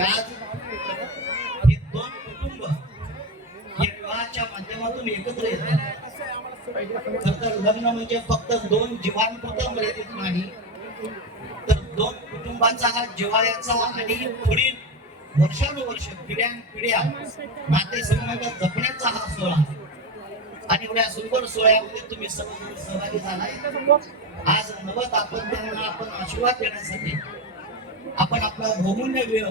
आज हे दोन कुटुंब या विवाहाच्या माध्यमातून एकत्र येतात. तर लग्न म्हणजे फक्त दोन जीवांपुरतं मर्यादित नाही, तर दोन कुटुंबाचा हा जिव्हाळ्याचा आणि पुढील वर्षानुवर्ष पिढ्या नातेसंबंध जपण्याचा हा सोहळा. आणि एवढ्या सुंदर सोहळ्यामध्ये तुम्ही सर्वजण सहभागी झालाय. आज नवं दाम्पत्यांना आपण आशीर्वाद देण्यासाठी आपण आपला बहुमूल्य वेळ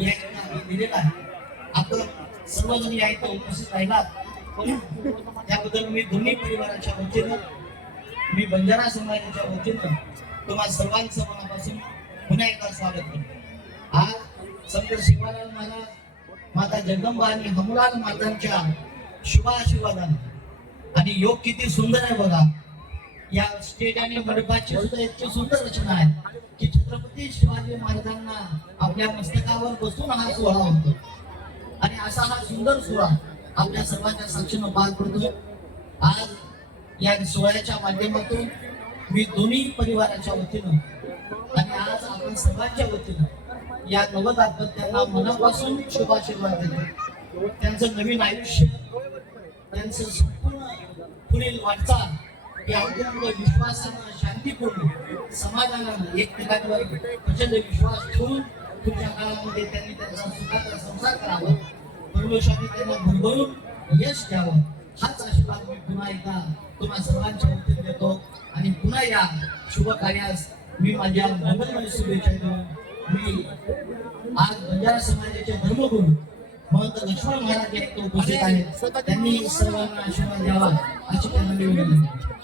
या दिलेला आहे. आपण सर्वजण या इथं उपस्थित राहिलात त्याबद्दल मी दोन्ही परिवाराच्या वतीनं, मी बंजारा समाजाच्या वतीनं तुम्हा सर्वांचं मनापासून पुन्हा एकदा स्वागत करतो. आज संत शिवालाल महाराज, माता जगदंबा आणि हमलाल मातांच्या शुभ आशीर्वादाने आणि योग किती सुंदर आहे बघा. या स्टेज आणि मंडपाची सुद्धा इतकी सुंदर रचना आहे की छत्रपती शिवाजी महाराजांना आपल्या मस्तकावर बसून हा सोहळा होतो. आणि असा हा सुंदर सोहळा आपल्या सर्वांच्या साक्षीनं पार पडतो. आज या सोहळ्याच्या माध्यमातून मी दोन्ही परिवाराच्या वतीनं आणि आज आपण सर्वांच्या वतीनं या नवदाम्पत्यांना मनापासून शुभाशीर्वाद देतो. त्यांचं नवीन आयुष्य, त्यांचं संपूर्ण पुढील वाटचाल या अत्यंत विश्वासानं, शांतीपूर्ण, समाधानानं, एकमेकांवर प्रचंड विश्वास ठेवून पुढच्या काळामध्ये त्यांनी त्यांचा सुखाचा संसार करावा, परमेश्वराने त्यांना भरभरून यश द्यावं, हाच आशीर्वाद मी पुन्हा एकदा तुम्हा सर्वांच्या वतीने देतो. आणि पुन्हा या शुभ कार्यास मी माझ्या मंगलमय शुभेच्छा देऊन मी आज बंजारा समाजाचे धर्मगुरू महंत लक्ष्मण महाराज उपस्थित आहेत. त्यांनी सर्वांना आशीर्वाद द्यावा अशी त्यांना मी विनंती करतो.